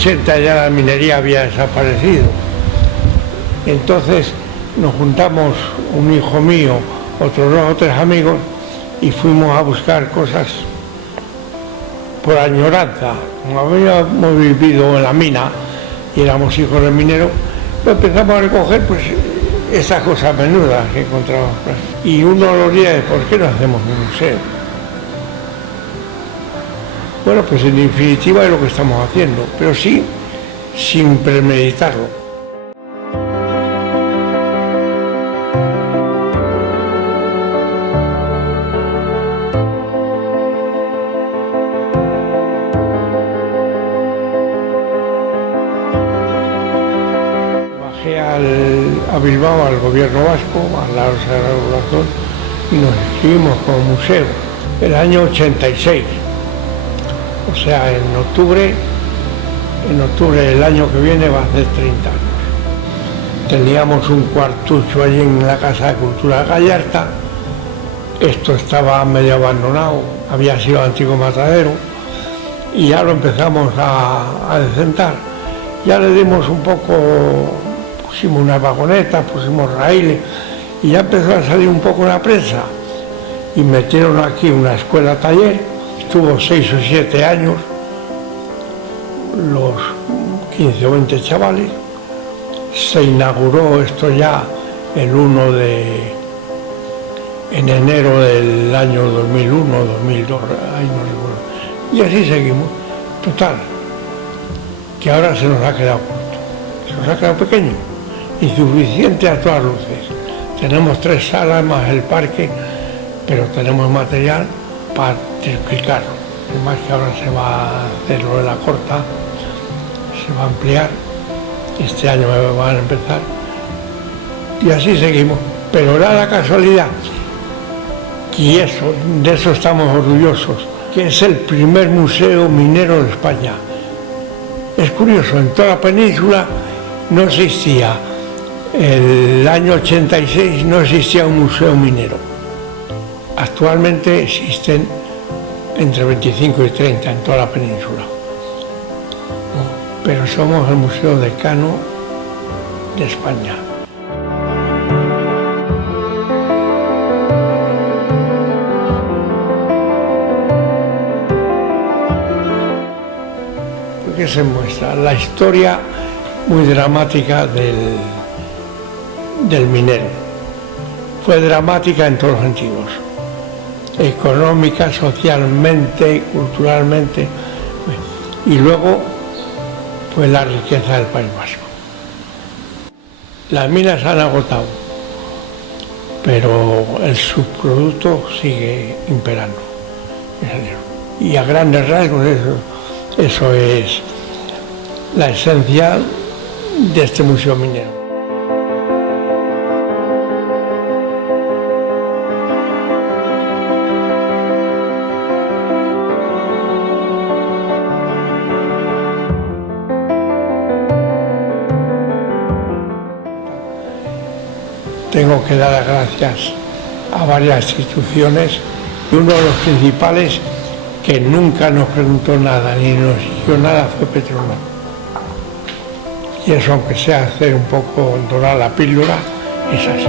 80 ya la minería había desaparecido. Entonces nos juntamos, un hijo mío, otros 2 o 3 amigos, y fuimos a buscar cosas por añoranza. Como habíamos vivido en la mina y éramos hijos de mineros, pues empezamos a recoger pues esas cosas menudas que encontrábamos. Y uno de los días, ¿por qué no hacemos un museo? Bueno, pues en definitiva es lo que estamos haciendo, pero sí sin premeditarlo. Bajé a Bilbao, al gobierno vasco, a la regulación, y nos inscribimos como museo el año 86. O sea, en octubre del año que viene va a hacer 30 años. Teníamos un cuartucho allí en la Casa de Cultura Gallarta. Esto estaba medio abandonado, había sido antiguo matadero, y ya lo empezamos a decentar. Ya le dimos un poco, pusimos unas vagonetas, pusimos raíles, y ya empezó a salir un poco la prensa. Y metieron aquí una escuela taller. Estuvo 6 o 7 años, los 15 o 20 chavales. Se inauguró esto ya en enero del año 2001, 2002, ahí no recuerdo. Y así seguimos. Total, que ahora se nos ha quedado corto, se nos ha quedado pequeño, insuficiente a todas luces. Tenemos 3 salas más el parque, pero tenemos material para triplicarlo. Además que ahora se va a hacer lo de la corta, se va a ampliar, este año van a empezar, y así seguimos. Pero da la casualidad, y de eso estamos orgullosos, que es el primer museo minero de España. Es curioso, en toda la península no existía, el año 86 no existía un museo minero. Actualmente existen entre 25 y 30 en toda la península. Pero somos el Museo Decano de España. Porque se muestra la historia muy dramática del minero. Fue dramática en todos los sentidos. Económica, socialmente, culturalmente, y luego fue la riqueza del País Vasco. Las minas han agotado, pero el subproducto sigue imperando. Y a grandes rasgos eso es la esencia de este museo minero. Tengo que dar las gracias a varias instituciones, y uno de los principales que nunca nos preguntó nada ni nos exigió nada fue Petronor. Y eso, aunque sea hacer un poco dorar la píldora, es así.